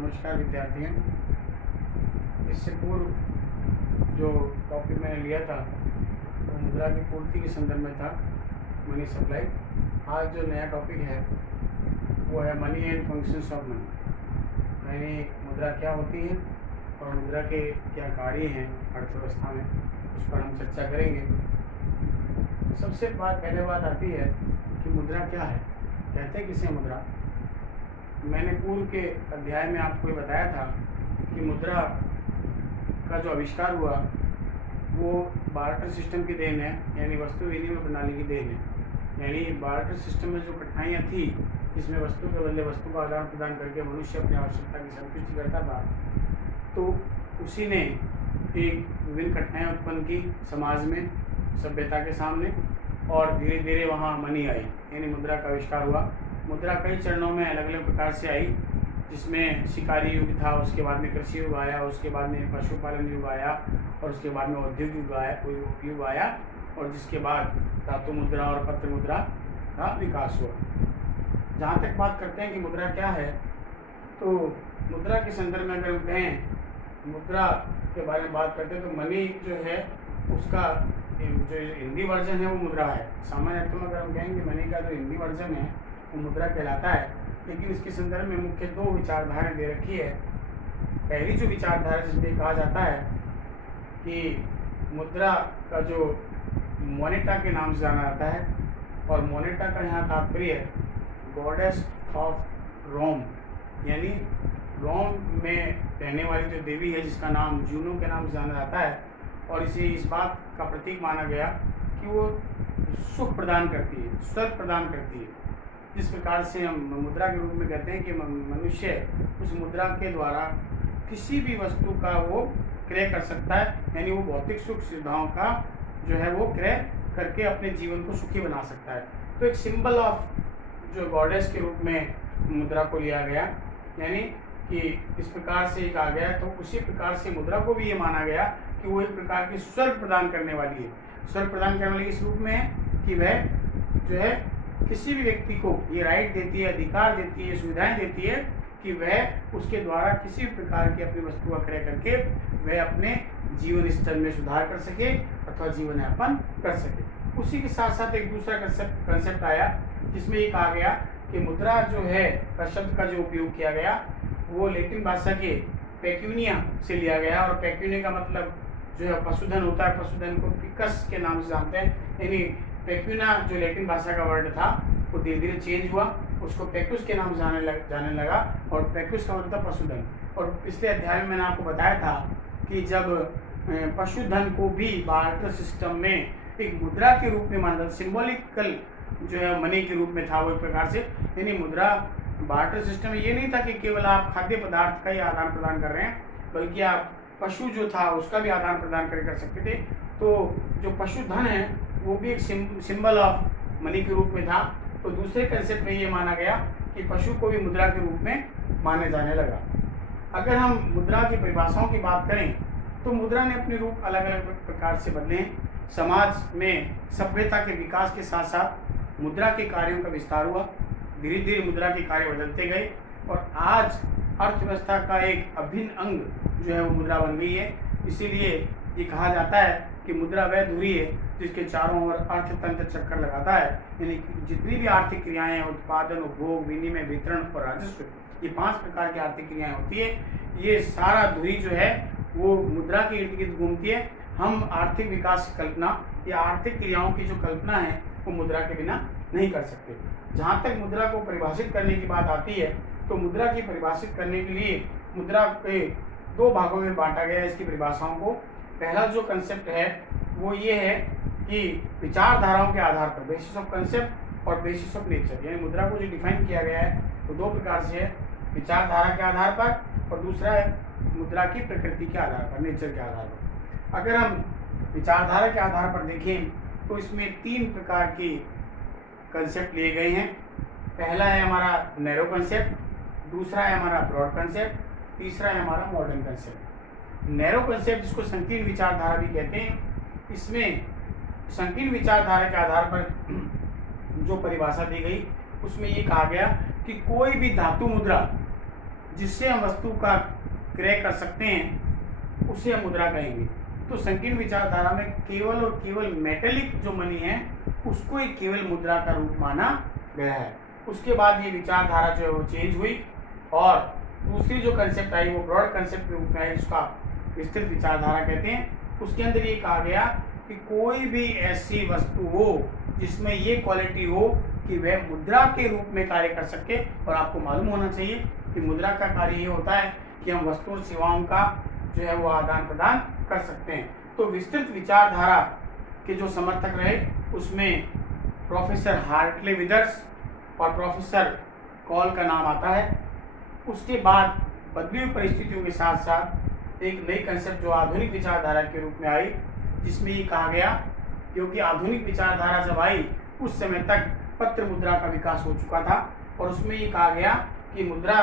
नमस्कार विद्यार्थियों। इससे पूर्व जो टॉपिक मैंने लिया था वो मुद्रा की पूर्ति के संदर्भ में था, मनी सप्लाई। आज जो नया टॉपिक है वो है money and functions of money, यानी मुद्रा क्या होती है और मुद्रा के क्या कार्य हैं अर्थव्यवस्था में, उस पर हम चर्चा करेंगे। सबसे पहले बात आती है कि मुद्रा क्या है, कहते हैं किसे मुद्रा। मैंने पूर्व के अध्याय में आपको ये बताया था कि मुद्रा का जो आविष्कार हुआ वो बार्टर सिस्टम की देन है, यानी वस्तु विनिमय प्रणाली की देन है। यानी बार्टर सिस्टम में जो कठिनाइयाँ थी, जिसमें वस्तु के बदले वस्तु का आदान प्रदान करके मनुष्य अपनी आवश्यकता की संतुष्टि करता था, तो उसी ने एक विभिन्न कठिनाइयाँ उत्पन्न की समाज में, सभ्यता के सामने, और धीरे धीरे वहाँ मनी आई, यानी मुद्रा का आविष्कार हुआ। मुद्रा कई चरणों में अलग अलग प्रकार से आई, जिसमें शिकारी युग था, उसके बाद में कृषि युग आया, उसके बाद में पशुपालन युग आया, और उसके बाद में औद्योगिक युग आया, और जिसके बाद धातु मुद्रा और पत्र मुद्रा का विकास हुआ। जहाँ तक बात करते हैं कि मुद्रा क्या है, तो मुद्रा के संदर्भ में अगर हम कहें, मुद्रा के बारे में बात करते हैं तो मनी जो है उसका जो हिंदी वर्जन है वो मुद्रा है। सामान्य अर्थ में अगर हम कहेंगे मनी का जो हिंदी वर्जन है वो मुद्रा कहलाता है, लेकिन इसके संदर्भ में मुख्य दो विचारधाराएं दे रखी है। पहली जो विचारधारा जिसमें कहा जाता है कि मुद्रा का जो मोनेटा के नाम से जाना जाता है, और मोनेटा का यहाँ तात्पर्य गॉडेस ऑफ रोम, यानी रोम में रहने वाली जो देवी है जिसका नाम जूनो के नाम से जाना जाता है, और इसे इस बात का प्रतीक माना गया कि वो सुख प्रदान करती है, स्वर्ग प्रदान करती है। जिस प्रकार से हम मुद्रा के रूप में कहते हैं कि मनुष्य उस मुद्रा के द्वारा किसी भी वस्तु का वो क्रय कर सकता है, यानी वो भौतिक सुख सुविधाओं का जो है वो क्रय करके अपने जीवन को सुखी बना सकता है। तो एक सिंबल ऑफ जो गॉडेस के रूप में मुद्रा को लिया गया, यानी कि इस प्रकार से एक आ गया, तो उसी प्रकार से मुद्रा को भी ये माना गया कि वो एक प्रकार की स्वर्ग प्रदान करने वाली है। स्वर्ग प्रदान करने वाली इस रूप में है कि वह जो है किसी भी व्यक्ति को ये राइट देती है, अधिकार देती है, सुविधाएं देती है कि वह उसके द्वारा किसी भी प्रकार की अपनी वस्तु का क्रय करके वह अपने जीवन स्तर में सुधार कर सके अथवा जीवन यापन कर सके। उसी के साथ साथ एक दूसरा कंसेप्ट आया जिसमें ये कहा गया कि मुद्रा जो है का शब्द का जो उपयोग किया गया वो लैटिन भाषा के पेक्यूनिया से लिया गया, और पेक्यूनिया का मतलब जो है पशुधन होता है। पशुधन को पिकस के नाम से जानते हैं, यानी पेक्यूना जो लैटिन भाषा का वर्ड था वो धीरे धीरे चेंज हुआ, उसको पेक्यूस के नाम से जाने लगा, और पेक्यूस का मतलब पशुधन। और पिछले अध्याय में मैंने आपको बताया था कि जब पशुधन को भी बार्टर सिस्टम में एक मुद्रा के रूप में माना, सिंबॉलिकल जो है मनी के रूप में था वो एक प्रकार से, यानी मुद्रा बार्टर सिस्टम में ये नहीं था कि केवल आप खाद्य पदार्थ का ही आदान प्रदान कर रहे हैं, बल्कि आप पशु जो था उसका भी आदान प्रदान कर सकते थे। तो जो पशुधन है वो भी एक सिंबल ऑफ मनी के रूप में था। तो दूसरे कंसेप्ट में ये माना गया कि पशु को भी मुद्रा के रूप में माने जाने लगा। अगर हम मुद्रा की परिभाषाओं की बात करें तो मुद्रा ने अपने रूप अलग अलग प्रकार से बदले हैं। समाज में सभ्यता के विकास के साथ साथ मुद्रा के कार्यों का विस्तार हुआ, धीरे धीरे मुद्रा के कार्य बदलते गए, और आज अर्थव्यवस्था का एक अभिन्न अंग जो है वो मुद्रा बन गई है। इसीलिए ये कहा जाता है कि मुद्रा वह धुरी है जिसके चारों ओर अर्थतंत्र चक्कर लगाता है, यानी जितनी भी आर्थिक क्रियाएं हैं, उत्पादन, उपभोग, विनिमय, वितरण और राजस्व, ये 5 प्रकार की आर्थिक क्रियाएं होती है। ये सारा धुरी जो है वो मुद्रा के इर्द गिर्द घूमती है। हम आर्थिक विकास की कल्पना या आर्थिक क्रियाओं की जो कल्पना है वो मुद्रा के बिना नहीं कर सकते। जहाँ तक मुद्रा को परिभाषित करने की बात आती है तो मुद्रा की परिभाषित करने के लिए मुद्रा के 2 भागों में बांटा गया है इसकी परिभाषाओं को। पहला जो कंसेप्ट है वो ये है कि विचारधाराओं के आधार पर, बेसिस ऑफ कंसेप्ट और बेसिस ऑफ नेचर, यानी मुद्रा को जो डिफाइन किया गया है वो 2 प्रकार से है, विचारधारा के आधार पर, और दूसरा है मुद्रा की प्रकृति के आधार पर, नेचर के आधार पर। अगर हम विचारधारा के आधार पर देखें तो इसमें 3 प्रकार के कंसेप्ट लिए गए हैं। पहला है हमारा नैरो कंसेप्ट, दूसरा है हमारा ब्रॉड कंसेप्ट, तीसरा है हमारा मॉडर्न कंसेप्ट। नैरो कंसेप्ट जिसको संकीर्ण विचारधारा भी कहते हैं, इसमें संकीर्ण विचारधारा के आधार पर जो परिभाषा दी गई उसमें ये कहा गया कि कोई भी धातु मुद्रा जिससे हम वस्तु का क्रय कर सकते हैं उसे हम मुद्रा कहेंगे। तो संकीर्ण विचारधारा में केवल और केवल मेटेलिक जो मनी है उसको ही केवल मुद्रा का रूप माना गया है। उसके बाद ये विचारधारा जो है वो चेंज हुई और दूसरी जो कंसेप्ट आई वो ब्रॉड कंसेप्ट के रूप में है, जिसका विस्तृत विचारधारा कहते हैं। उसके अंदर ये कहा गया कि कोई भी ऐसी वस्तु हो जिसमें ये क्वालिटी हो कि वह मुद्रा के रूप में कार्य कर सके। और आपको मालूम होना चाहिए कि मुद्रा का कार्य ये होता है कि हम वस्तु और सेवाओं का जो है वो आदान प्रदान कर सकते हैं। तो विस्तृत विचारधारा के जो समर्थक रहे उसमें प्रोफेसर हार्टले विदर्स और प्रोफेसर कॉल का नाम आता है। उसके बाद बदली हुई परिस्थितियों के साथ साथ एक नई कंसेप्ट जो आधुनिक विचारधारा के रूप में आई, जिसमें ये कहा गया, क्योंकि आधुनिक विचारधारा जब आई उस समय तक पत्र मुद्रा का विकास हो चुका था और उसमें ये कहा गया कि मुद्रा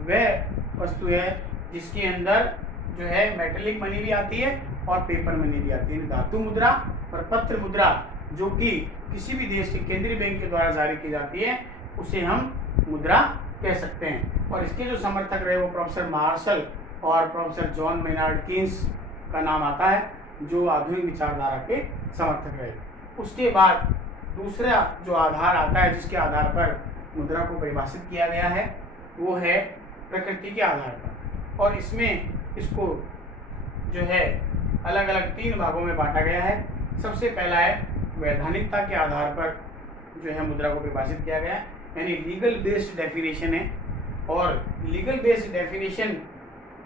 वह वस्तु है जिसके अंदर जो है मेटेलिक मनी भी आती है और पेपर मनी भी आती है। धातु मुद्रा और पत्र मुद्रा जो कि किसी भी देश के केंद्रीय बैंक के द्वारा जारी की जाती है उसे हम मुद्रा कह सकते हैं। और इसके जो समर्थक रहे वो प्रोफेसर मार्शल और प्रोफेसर जॉन मेनार्ड कीन्स का नाम आता है, जो आधुनिक विचारधारा के समर्थक रहे। उसके बाद दूसरा जो आधार आता है जिसके आधार पर मुद्रा को परिभाषित किया गया है वो है प्रकृति के आधार पर। और इसमें इसको जो है अलग अलग 3 भागों में बांटा गया है। सबसे पहला है वैधानिकता के आधार पर जो है मुद्रा को परिभाषित किया गया है, यानी लीगल बेस्ड डेफिनेशन है। और लीगल बेस्ड डेफिनेशन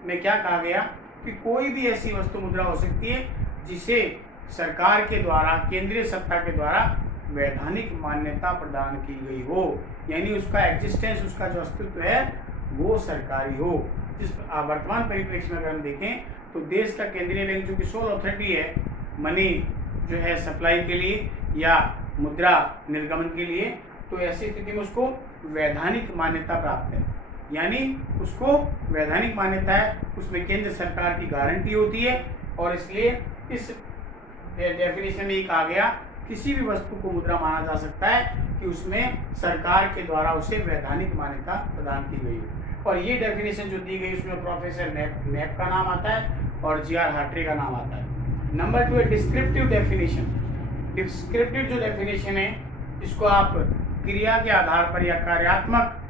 में क्या कहा गया कि कोई भी ऐसी वस्तु मुद्रा हो सकती है जिसे सरकार के द्वारा, केंद्रीय सत्ता के द्वारा वैधानिक मान्यता प्रदान की गई हो, यानी उसका एग्जिस्टेंस, उसका जो अस्तित्व है वो सरकारी हो। जिस वर्तमान परिप्रेक्ष्य में अगर हम देखें तो देश का केंद्रीय बैंक जो कि सोल अथॉरिटी है मनी जो है सप्लाई के लिए या मुद्रा निर्गमन के लिए, तो ऐसी स्थिति में उसको वैधानिक मान्यता प्राप्त है, यानी उसको वैधानिक मान्यता है, उसमें केंद्र सरकार की गारंटी होती है। और इसलिए इस डेफिनेशन में ये कहा गया किसी भी वस्तु को मुद्रा माना जा सकता है कि उसमें सरकार के द्वारा उसे वैधानिक मान्यता प्रदान की गई है। और ये डेफिनेशन जो दी गई उसमें प्रोफेसर नेप का नाम आता है और जी.आर. हार्ट्रे का नाम आता है। नंबर 2 है डिस्क्रिप्टिव डेफिनेशन। डिस्क्रिप्टिव जो डेफिनेशन है इसको आप क्रिया के आधार पर या कार्यात्मक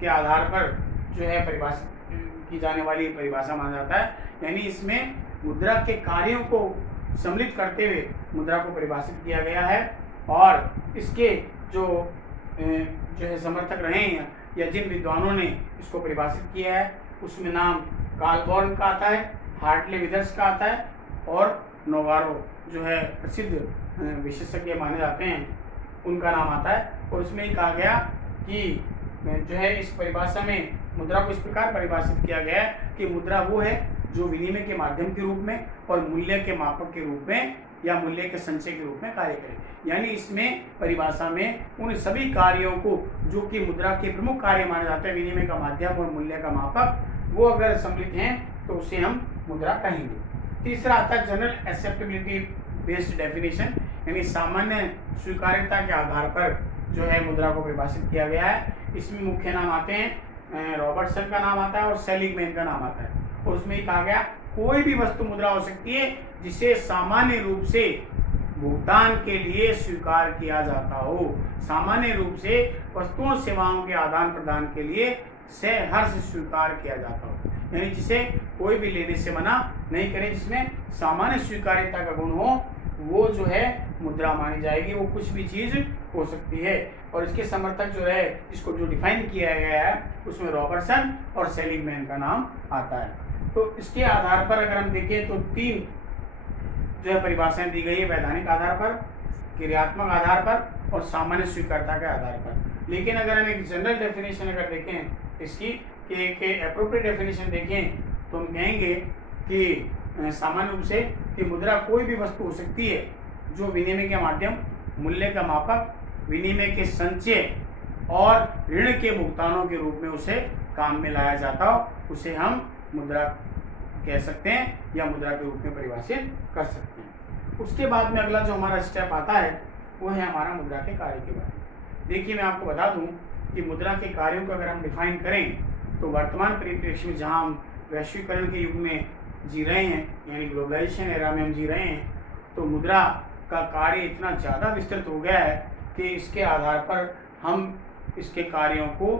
के आधार पर जो है परिभाषित की जाने वाली परिभाषा माना जाता है, यानी इसमें मुद्रा के कार्यों को सम्मिलित करते हुए मुद्रा को परिभाषित किया गया है। और इसके जो है समर्थक रहे हैं या जिन विद्वानों ने इसको परिभाषित किया है उसमें नाम कार्लबॉर्न का आता है, हार्टले विदर्स का आता है और नोवारो जो है प्रसिद्ध विशेषज्ञ माने जाते हैं उनका नाम आता है। और उसमें ही कहा गया कि जो है इस परिभाषा में मुद्रा को इस प्रकार परिभाषित किया गया है कि मुद्रा वो है जो विनिमय के माध्यम के रूप में और मूल्य के मापक के रूप में या मूल्य के संचय के रूप में कार्य करे। यानी इसमें परिभाषा में उन सभी कार्यों को जो कि मुद्रा के प्रमुख कार्य माने जाते हैं, विनिमय का माध्यम और मूल्य का मापक, वो अगर सम्मिलित हैं तो उसे हम मुद्रा कहेंगे। तीसरा आता है जनरल एक्सेप्टेबिलिटी बेस्ड डेफिनेशन, यानी सामान्य स्वीकार्यता के आधार पर जो है मुद्रा को परिभाषित किया गया है। इसमें मुख्य नाम आते हैं रॉबर्टसन का नाम आता है और सेलिगमैन का नाम आता है। और उसमें ही कहा गया कोई भी वस्तु मुद्रा हो सकती है जिसे सामान्य रूप से भुगतान के लिए स्वीकार किया जाता हो। सामान्य रूप से वस्तुओं और सेवाओं के आदान प्रदान के लिए सहर्ष स्वीकार किया जाता हो, यानी जिसे कोई भी लेने से मना नहीं करे, जिसमें सामान्य स्वीकार्यता का गुण हो, वो जो है मुद्रा मानी जाएगी। वो कुछ भी चीज हो सकती है। और इसके समर्थक जो है इसको जो डिफाइन किया गया है उसमें रॉबर्टसन और सेलिगमैन का नाम आता है। तो इसके आधार पर अगर हम देखें तो 3 जो है परिभाषाएं दी गई है, वैधानिक आधार पर, क्रियात्मक आधार पर और सामान्य स्वीकार्यता के आधार पर। लेकिन अगर हम एक जनरल डेफिनेशन अगर देखें इसकी कि एक एप्रोप्रिएट डेफिनेशन देखें तो हम कहेंगे कि सामान्य रूप से कि मुद्रा कोई भी वस्तु हो सकती है जो विनिमय के माध्यम, मूल्य का मापक, विनिमय के संचय और ऋण के भुगतानों के रूप में उसे काम में लाया जाता हो, उसे हम मुद्रा कह सकते हैं या मुद्रा के रूप में परिभाषित कर सकते हैं। उसके बाद में अगला जो हमारा स्टेप आता है वो है हमारा मुद्रा के कार्य के बारे में। देखिए मैं आपको बता दूं कि मुद्रा के कार्यों को अगर हम डिफाइन करें तो वर्तमान परिप्रेक्ष्य में जहाँ हम वैश्वीकरण के युग में जी रहे हैं, यानी ग्लोबलाइजेशन एरा में हम जी रहे हैं, तो मुद्रा का कार्य इतना ज़्यादा विस्तृत हो गया है कि इसके आधार पर हम इसके कार्यों को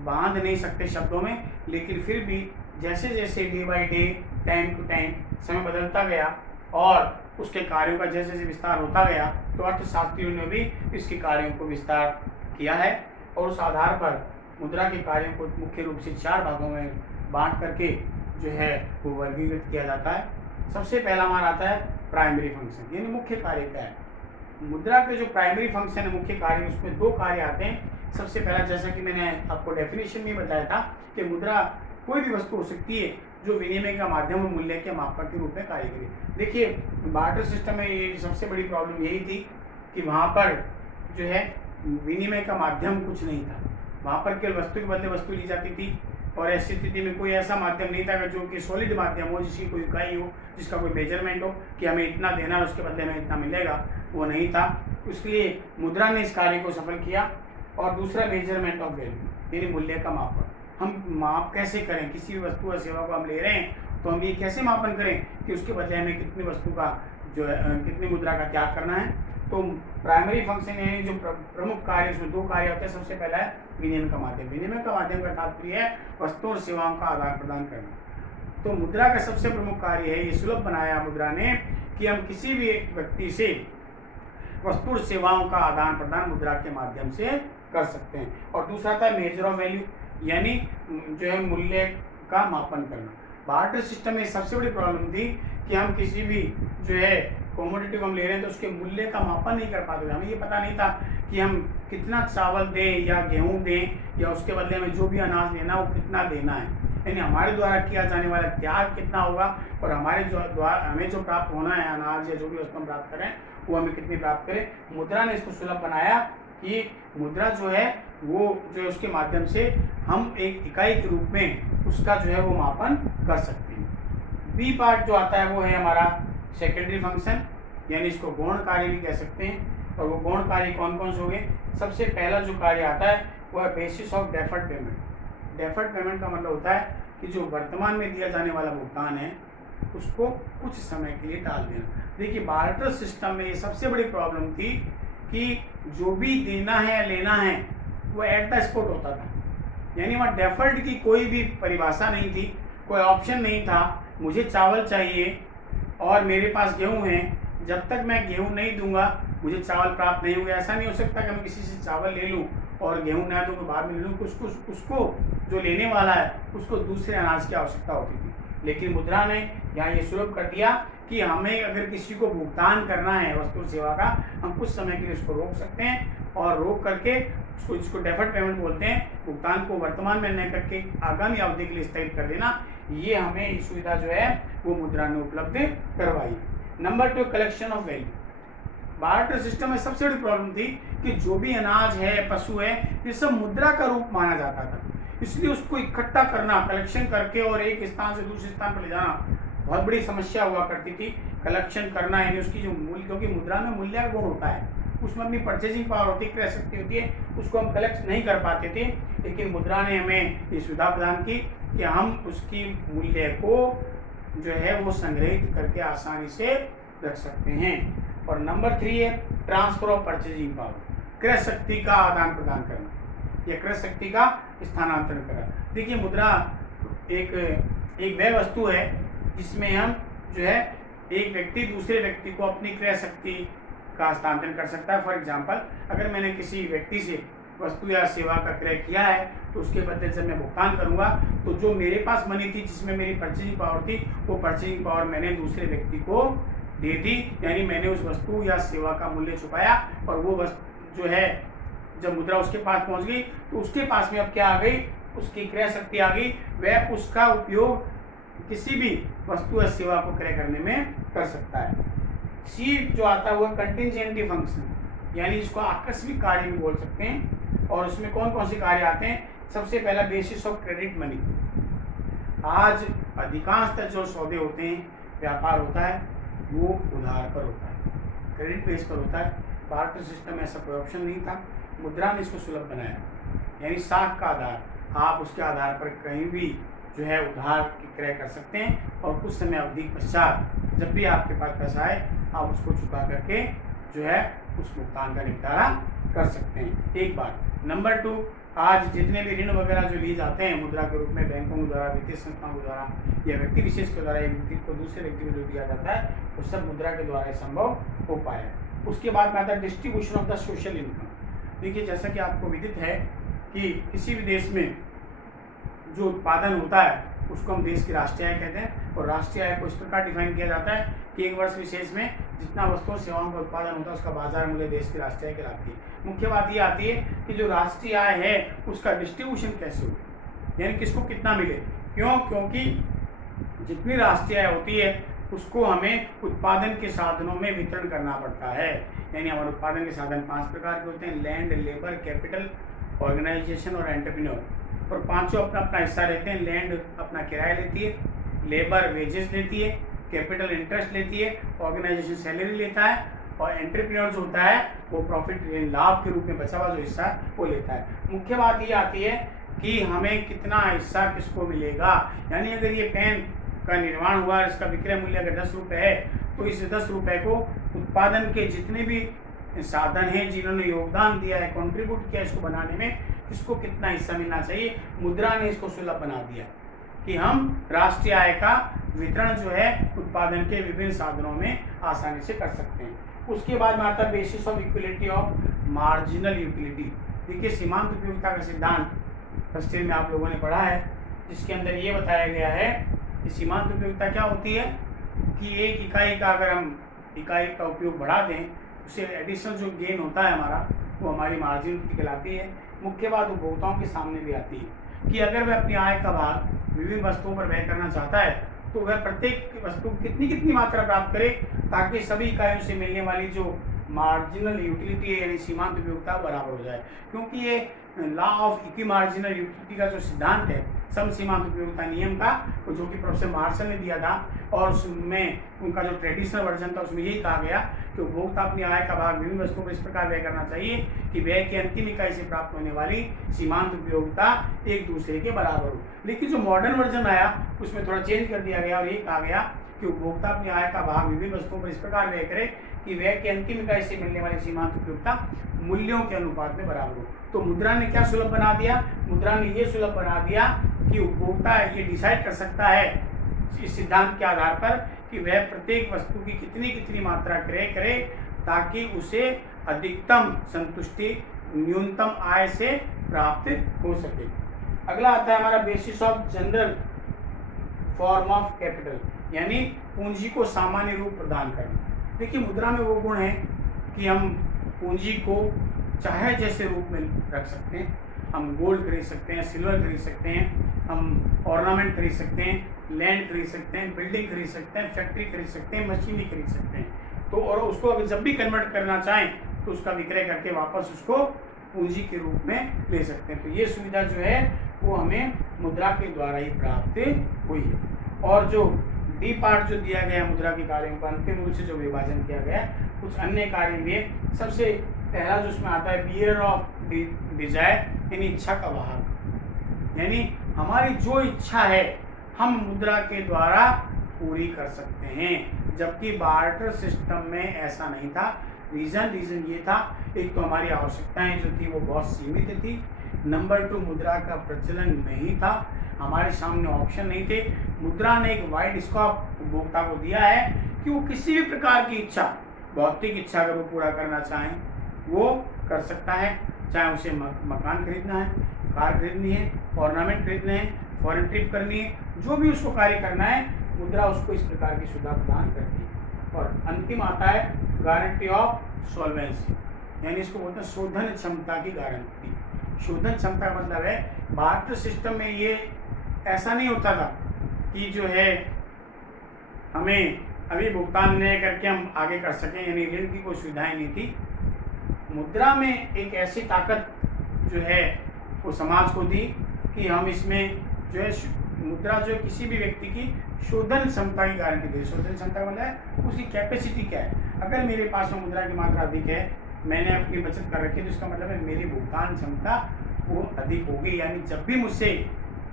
बांध नहीं सकते शब्दों में, लेकिन फिर भी जैसे जैसे day by day, time to time समय बदलता गया और उसके कार्यों का जैसे जैसे विस्तार होता गया, तो अर्थशास्त्रियों ने भी इसके कार्यों को विस्तार किया है और उस आधार पर मुद्रा के कार्यों को मुख्य रूप से 4 भागों में बांट करके जो है वो वर्गीकृत किया जाता है। सबसे पहला हमारा आता है प्राइमरी फंक्शन, यानी मुख्य कार्य क्या है। मुद्रा के जो प्राइमरी फंक्शन है, मुख्य कार्य, उसमें 2 कार्य आते हैं। सबसे पहला, जैसा कि मैंने आपको डेफिनेशन में बताया था कि मुद्रा कोई भी वस्तु हो सकती है जो विनिमय का माध्यम और मूल्य के मापक के रूप में कार्य करे। देखिए, बार्टर सिस्टम में ये सबसे बड़ी प्रॉब्लम यही थी कि वहाँ पर जो है विनिमय का माध्यम कुछ नहीं था। वहाँ पर केवल वस्तु के बदले वस्तु ली जाती थी और ऐसी स्थिति में कोई ऐसा माध्यम नहीं था जो कि सॉलिड माध्यम हो, जिसकी कोई इकाई हो, जिसका कोई मेजरमेंट हो कि हमें इतना देना है उसके बदले में इतना मिलेगा, वो नहीं था। इसलिए मुद्रा ने इस कार्य को सफल किया। और दूसरा, मेजरमेंट ऑफ वैल्यू, यानी मूल्य का मापन। हम माप कैसे करें, किसी भी वस्तु और सेवा को हम ले रहे हैं तो हम ये कैसे मापन करें कि उसके बदले हमें कितनी वस्तु का जो है कितनी मुद्रा का त्याग करना है। तो प्राइमरी फंक्शन यानी जो प्रमुख कार्य, उसमें 2 कार्य होते हैं। सबसे पहला है विनिमय का माध्यम। विनिमय का माध्यम का तात्पर्य है वस्तुओं और सेवाओं का आदान प्रदान करना। तो मुद्रा का सबसे प्रमुख कार्य है, ये सुलभ बनाया मुद्रा ने कि हम किसी भी व्यक्ति से वस्तु और सेवाओं का आदान प्रदान मुद्रा के माध्यम से कर सकते हैं। और दूसरा था मेजर ऑफ वैल्यू, यानी जो है मूल्य का मापन करना। बार्टर सिस्टम में सबसे बड़ी प्रॉब्लम थी कि हम किसी भी जो है कमोडिटी को हम ले रहे हैं तो उसके मूल्य का मापन नहीं कर पाते थे। हमें ये पता नहीं था कि हम कितना चावल दें या गेहूं दें या उसके बदले में जो भी अनाज लेना वो कितना देना है, यानी हमारे द्वारा किया जाने वाला त्याग कितना होगा और हमारे हमें जो प्राप्त होना है अनाज या जो भी वस्तु हम प्राप्त करें वो हमें कितनी प्राप्त करें। मुद्रा ने इसको सुलभ बनाया कि मुद्रा जो है वो जो है उसके माध्यम से हम एक इकाई के रूप में उसका जो है वो मापन कर सकते हैं। बी पार्ट जो आता है वो है हमारा सेकेंडरी फंक्शन, यानी इसको गौण कार्य भी कह सकते हैं। और वो गौण कार्य कौन कौन से हो गए। सबसे पहला जो कार्य आता है वो है basis of deferred payment. Deferred payment का मतलब होता है कि जो वर्तमान में दिया जाने वाला भुगतान है उसको कुछ समय के लिए टाल देना। देखिए, बार्टर सिस्टम में ये सबसे बड़ी प्रॉब्लम थी कि जो भी देना है या लेना है वो एट द स्पॉट होता था, यानी वहाँ डेफर्ड की कोई भी परिभाषा नहीं थी, कोई ऑप्शन नहीं था। मुझे चावल चाहिए और मेरे पास गेहूं है, जब तक मैं गेहूं नहीं दूंगा मुझे चावल प्राप्त नहीं होगा। ऐसा नहीं हो सकता कि मैं किसी से चावल ले लूं और गेहूं ना दूँ तो बाद में ले लूँ। उसको जो लेने वाला है उसको दूसरे अनाज की आवश्यकता होती थी। लेकिन मुद्रा ने यहाँ ये सुलभ कर दिया कि हमें अगर किसी को भुगतान करना है वस्तु सेवा का, हम कुछ समय के लिए उसको रोक सकते हैं और रोक करके उसको जिसको डेफर्ड पेमेंट बोलते हैं, भुगतान को वर्तमान में न करके आगामी अवधि के लिए स्थगित कर देना, ये हमें ये सुविधा जो है वो मुद्रा ने उपलब्ध करवाई। Number 2, collection of value. Barter system में सबसे बड़ी प्रॉब्लम थी कि जो भी अनाज है, पशु है, ये सब मुद्रा का रूप माना जाता था। इसलिए उसको इकट्ठा करना, कलेक्शन करके और एक स्थान से दूसरे स्थान पर ले जाना बहुत बड़ी समस्या हुआ करती थी। कलेक्शन करना यानी उसकी जो मूल्य, क्योंकि मुद्रा में मूल्य का गुण होता है, उसमें अपनी परचेजिंग पावर होती है, क्रय शक्ति होती है, उसको हम कलेक्ट नहीं कर पाते थे। लेकिन मुद्रा ने हमें ये सुविधा प्रदान की कि हम उसकी मूल्य को जो है वो संग्रहित करके आसानी से रख सकते हैं। और नंबर 3 है ट्रांसफर ऑफ परचेजिंग पावर, क्रय शक्ति का आदान प्रदान करना या क्रय शक्ति का स्थानांतरण करना। देखिए, मुद्रा एक वह वस्तु है जिसमें हम जो है एक व्यक्ति दूसरे व्यक्ति को अपनी क्रय शक्ति का हस्तांतरण कर सकता है। फॉर एग्जांपल, अगर मैंने किसी व्यक्ति से वस्तु या सेवा का क्रय किया है तो उसके बदले जब मैं भुगतान करूंगा तो जो मेरे पास मनी थी, जिसमें मेरी परचेजिंग पावर थी, वो परचेजिंग पावर मैंने दूसरे व्यक्ति को दे दी, यानी मैंने उस वस्तु या सेवा का मूल्य चुकाया। और वो वस्तु जो है जब मुद्रा उसके पास पहुंच गई तो उसके पास में अब क्या आ गई, उसकी क्रय शक्ति आ गई। वह उसका उपयोग किसी भी वस्तु या सेवा को क्रय करने में कर सकता है। सी जो आता है वो कंटिजेंटी फंक्शन, यानी इसको आकस्मिक कार्य भी बोल सकते हैं। और उसमें कौन कौन से कार्य आते हैं। सबसे पहला बेसिस ऑफ क्रेडिट मनी। आज अधिकांशतः जो सौदे होते हैं, व्यापार होता है, वो उधार पर होता है, क्रेडिट बेस पर होता है। बार्टर सिस्टम में ऐसा कोई ऑप्शन नहीं था, मुद्रा ने इसको सुलभ बनाया, यानी साख का आधार। आप उसके आधार पर कहीं भी जो है उधार क्रय कर सकते हैं और कुछ समय अवधि पश्चात जब भी आपके पास पैसा आए आप उसको चुका करके जो है उस भुगतान का निपटारा कर सकते हैं। एक बात। नंबर 2, आज जितने भी ऋण वगैरह जो लिए जाते हैं मुद्रा के रूप में बैंकों के द्वारा, वित्तीय संस्थाओं के द्वारा या व्यक्ति विशेष के द्वारा एक व्यक्ति को दूसरे व्यक्ति को जो दिया जाता है वो सब मुद्रा के द्वारा ही संभव हो पाया। उसके बाद में आता है distribution of the social income. देखिए, जैसा कि आपको विदित है कि किसी भी देश में जो उत्पादन होता है उसको हम देश की राष्ट्रीय आय कहते हैं और राष्ट्रीय आय को इस प्रकार डिफाइन किया जाता है कि एक वर्ष विशेष में जितना वस्तुओं सेवाओं का उत्पादन होता है उसका बाजार मूल्य देश की राष्ट्रीय आय कहलाती है। मुख्य बात ये आती है कि जो राष्ट्रीय आय है उसका डिस्ट्रीब्यूशन कैसे हो, यानी किसको कितना मिले। क्यों? क्योंकि जितनी राष्ट्रीय आय होती है उसको हमें उत्पादन के साधनों में वितरण करना पड़ता है। यानी हमारे उत्पादन के साधन 5 प्रकार के होते हैं: लैंड, लेबर, कैपिटल, ऑर्गेनाइजेशन और एंटरप्रेन्योर। और पांचों अपना अपना हिस्सा लेते हैं। लैंड अपना किराया लेती है, लेबर वेजेस लेती है, कैपिटल इंटरेस्ट लेती है, ऑर्गेनाइजेशन सैलरी लेता है और एंटरप्रेन्योर जो होता है वो प्रॉफिट लाभ के रूप में बचा हुआ जो हिस्सा वो लेता है। मुख्य बात ये आती है कि हमें कितना हिस्सा किसको मिलेगा। यानी अगर ये पेन का निर्माण हुआ, इसका विक्रय मूल्य अगर 10 रुपये है तो इस 10 रुपये को उत्पादन के जितने भी साधन हैं जिन्होंने योगदान दिया है, कंट्रीब्यूट किया इसको बनाने में, इसको कितना हिस्सा मिलना चाहिए। मुद्रा ने इसको सुलभ बना दिया कि हम राष्ट्रीय आय का वितरण जो है उत्पादन के विभिन्न साधनों में आसानी से कर सकते हैं। उसके बाद में आता है basis of equality of marginal utility. देखिए, सीमांत उपयोगिता का सिद्धांत फर्स्ट ईयर में आप लोगों ने पढ़ा है, जिसके अंदर ये बताया गया है कि सीमांत उपयोगिता क्या होती है कि एक इकाई का अगर हम इकाई का उपयोग बढ़ा दें उससे एडिशनल जो गेन होता है हमारा वो हमारी मार्जिन कहलाती है। मुख्य बात उपभोक्ताओं के सामने भी आती है कि अगर वह अपनी आय का भाग विभिन्न वस्तुओं पर व्यय करना चाहता है तो वह प्रत्येक वस्तु कितनी मात्रा प्राप्त करे ताकि सभी इकाइयों से मिलने वाली जो मार्जिनल यूटिलिटी है यानी सीमांत उपयोगिता बराबर हो जाए। क्योंकि ये law of equi marginal utility का जो सिद्धांत है सम सीमांत उपयोगिता नियम का, जो कि प्रोफेसर मार्शल ने दिया था और उसमें उनका जो ट्रेडिशनल वर्जन था उसमें यही कहा गया कि उपभोक्ता अपनी आय का भाग विभिन्न वस्तुओं पर इस प्रकार व्यय करना चाहिए कि व्यय की अंतिम इकाई से प्राप्त होने वाली सीमांत उपयोगिता एक दूसरे के बराबर हो। लेकिन जो मॉडर्न वर्जन आया उसमें थोड़ा चेंज कर दिया गया और ये कहा गया कि उपभोक्ता अपनी आय का भाग विभिन्न वस्तुओं पर इस प्रकार व्यय करे कि व्यय की अंतिम इकाई से मिलने वाली सीमांत उपयोगिता मूल्यों के अनुपात में बराबर हो। तो मुद्रा ने क्या सुलभ बना दिया? मुद्रा ने ये सुलभ बना दिया कि उपभोक्ता ये डिसाइड कर सकता है इस सिद्धांत के आधार पर कि वह प्रत्येक वस्तु की कितनी मात्रा क्रय करे ताकि उसे अधिकतम संतुष्टि न्यूनतम आय से प्राप्त हो सके। अगला आता है हमारा basis of general form of capital, यानी पूंजी को सामान्य रूप प्रदान करना। देखिए, मुद्रा में वो गुण है कि हम पूंजी को चाहे जैसे रूप में रख सकते हैं। हम गोल्ड खरीद सकते हैं, सिल्वर खरीद सकते हैं, हम ऑर्नामेंट खरीद सकते हैं, लैंड खरीद सकते हैं, बिल्डिंग खरीद सकते हैं, फैक्ट्री खरीद सकते हैं, मशीनरी खरीद सकते हैं। तो और उसको अगर जब भी कन्वर्ट करना चाहें तो उसका विक्रय करके वापस उसको पूंजी के रूप में ले सकते हैं। तो ये सुविधा जो है वो हमें मुद्रा के द्वारा ही प्राप्त हुई है। और जो डी पार्ट जो दिया गया मुद्रा के कार्यों का अंतिम रूप से जो विभाजन किया गया, कुछ अन्य कार्य भी है। सबसे पहला जो उसमें आता है बियर ऑफ डिजायर, यानी इच्छा का वाहक, यानी हमारी जो इच्छा है हम मुद्रा के द्वारा पूरी कर सकते हैं, जबकि बार्टर सिस्टम में ऐसा नहीं था। रीज़न ये था, एक तो हमारी आवश्यकताएं जो थी वो बहुत सीमित थी, नंबर 2 मुद्रा का प्रचलन नहीं था, हमारे सामने ऑप्शन नहीं थे। मुद्रा ने एक वाइड स्कोप उपभोक्ता को दिया है कि वो किसी भी प्रकार की इच्छा, भौतिक इच्छा अगर वो पूरा करना चाहें वो कर सकता है, चाहे उसे मकान खरीदना है, कार खरीदनी है, ऑर्नामेंट खरीदने हैं, फॉरेन ट्रिप करनी है, जो भी उसको कार्य करना है मुद्रा उसको इस प्रकार की सुविधा प्रदान करती है। और अंतिम आता है गारंटी ऑफ सॉल्वेंसी, यानी इसको बोलते हैं शोधन क्षमता की गारंटी। शोधन क्षमता का मतलब है बार्टर सिस्टम में ये ऐसा नहीं होता था कि जो है हमें अभी भुगतान नहीं करके हम आगे कर सकें, यानी ऋण की कोई सुविधाएं नहीं थी। मुद्रा में एक ऐसी ताकत जो है वो समाज को दी कि हम इसमें जो है मुद्रा जो किसी भी व्यक्ति की शोधन क्षमता की गारंटी दे। शोधन क्षमता मतलब है उसकी कैपेसिटी क्या है। अगर मेरे पास में मुद्रा की मात्रा अधिक है, मैंने अपनी बचत कर रखी है, तो इसका मतलब है मेरी भुगतान क्षमता वो अधिक होगी। यानी जब भी मुझसे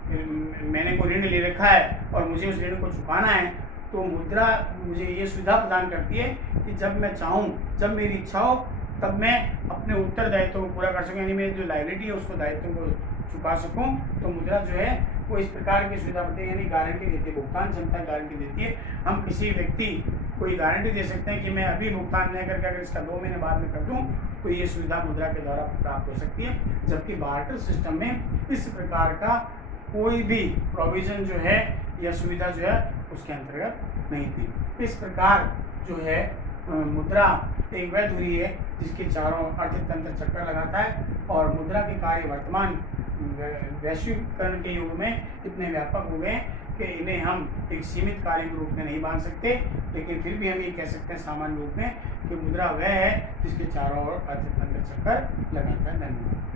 मैंने कोई ऋण ले रखा है और मुझे उस ऋण को चुकाना है, तो मुद्रा मुझे ये सुविधा प्रदान करती है कि जब मैं चाहूँ, जब मेरी इच्छा हो, तब मैं अपने उत्तरदायित्व को पूरा कर सकूँ, यानी मेरी जो लायबिलिटी है उसको दायित्व को चुका सकूँ। तो मुद्रा जो है वो इस प्रकार की सुविधा देती है, यानी गारंटी देती है, भुगतान क्षमता गारंटी देती है। हम किसी व्यक्ति कोई गारंटी दे सकते हैं कि मैं अभी भुगतान नहीं करके अगर इसका 2 महीने बाद में कर दूं, तो ये सुविधा मुद्रा के द्वारा प्राप्त हो सकती है। जबकि बार्टर सिस्टम में इस प्रकार का कोई भी प्रोविज़न जो है या सुविधा जो है उसके अंतर्गत नहीं थी। इस प्रकार जो है मुद्रा एक वह धुरी है जिसके चारों अर्थतंत्र चक्कर लगाता है, और मुद्रा के कार्य वर्तमान वैश्वीकरण के युग में इतने व्यापक हो गए कि इन्हें हम एक सीमित कालीन रूप में नहीं बांध सकते, लेकिन फिर भी हम ये कह सकते हैं सामान्य रूप में कि मुद्रा वह है जिसके चारों ओर अर्थतंत्र चक्कर लगाता है। धन्यवाद।